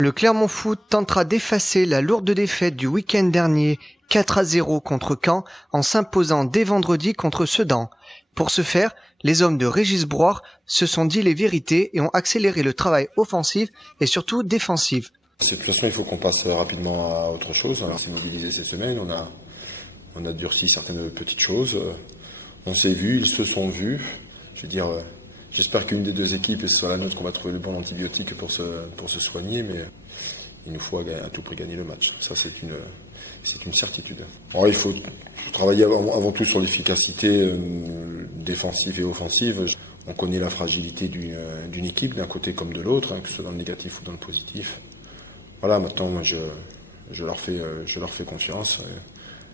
Le Clermont Foot tentera d'effacer la lourde défaite du week-end dernier 4-0 contre Caen en s'imposant dès vendredi contre Sedan. Pour ce faire, les hommes de Régis Broir se sont dit les vérités et ont accéléré le travail offensif et surtout défensif. De toute façon, il faut qu'on passe rapidement à autre chose. On s'est mobilisé cette semaine, on a durci certaines petites choses. On s'est vus, ils se sont vus. Je veux dire, j'espère qu'une des deux équipes, et ce soit la nôtre, qu'on va trouver le bon antibiotique pour se soigner, mais il nous faut à tout prix gagner le match. Ça, c'est une certitude. Alors, il faut travailler avant tout sur l'efficacité défensive et offensive. On connaît la fragilité d'une équipe, d'un côté comme de l'autre, que ce soit dans le négatif ou dans le positif. Voilà, maintenant, je leur fais confiance.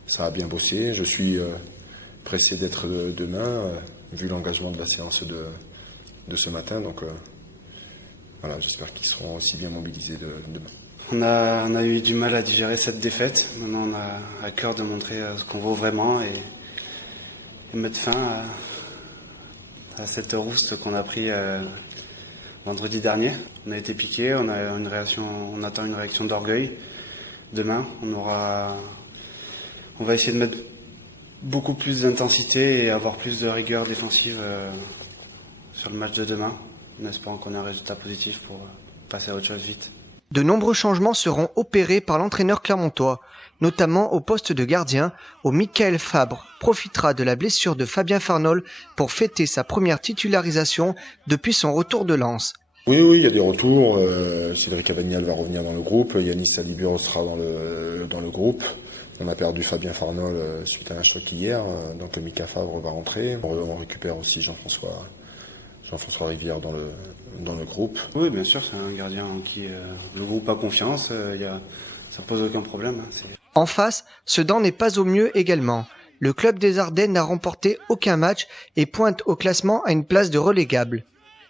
Ça a bien bossé. Je suis pressé d'être demain, vu l'engagement de la séance de ce matin. Donc, voilà, j'espère qu'ils seront aussi bien mobilisés demain. On a eu du mal à digérer cette défaite. Maintenant, on a à cœur de montrer ce qu'on vaut vraiment et mettre fin à cette rouste qu'on a pris vendredi dernier. On a été piqué, on attend une réaction d'orgueil. Demain, on va essayer de mettre beaucoup plus d'intensité et avoir plus de rigueur défensive sur le match de demain, en espérant qu'on ait un résultat positif pour passer à autre chose vite. De nombreux changements seront opérés par l'entraîneur clermontois, notamment au poste de gardien, où Michael Fabre profitera de la blessure de Fabien Farnol pour fêter sa première titularisation depuis son retour de Lens. Oui, il y a des retours. Cédric Avagnal va revenir dans le groupe. Yanis Salibur sera dans le groupe. On a perdu Fabien Farnol suite à un choc hier. Donc Mika Fabre va rentrer. On récupère aussi Jean-François Rivière dans le groupe. Oui, bien sûr, c'est un gardien en qui le groupe a confiance. Ça pose aucun problème. En face, Sedan n'est pas au mieux également. Le club des Ardennes n'a remporté aucun match et pointe au classement à une place de relégable.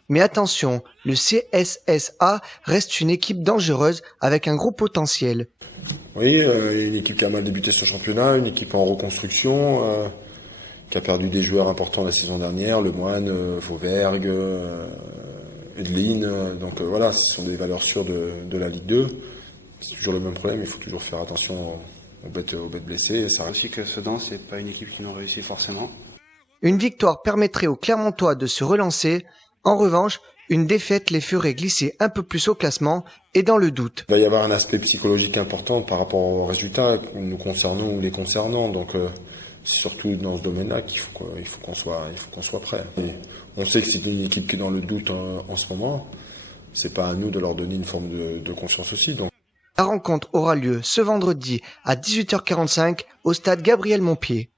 Mais attention, le CSSA reste une équipe dangereuse avec un gros potentiel. Oui, une équipe qui a mal débuté ce championnat, une équipe en reconstruction, qui a perdu des joueurs importants la saison dernière, Lemoine, Fauvergue, Edeline. Donc voilà, ce sont des valeurs sûres de la Ligue 2. C'est toujours le même problème, il faut toujours faire attention aux bêtes blessées. Et ça reste aussi que Sedan, c'est pas une équipe qui nous réussit forcément. Une victoire permettrait aux Clermontois de se relancer. En revanche, une défaite les ferait glisser un peu plus au classement et dans le doute. Il va y avoir un aspect psychologique important par rapport aux résultats nous concernant ou les concernant. Donc c'est surtout dans ce domaine-là qu'il faut qu'on soit prêt. Et on sait que c'est une équipe qui est dans le doute en ce moment. C'est pas à nous de leur donner une forme de confiance aussi. Donc. La rencontre aura lieu ce vendredi à 18h45 au stade Gabriel Montpied.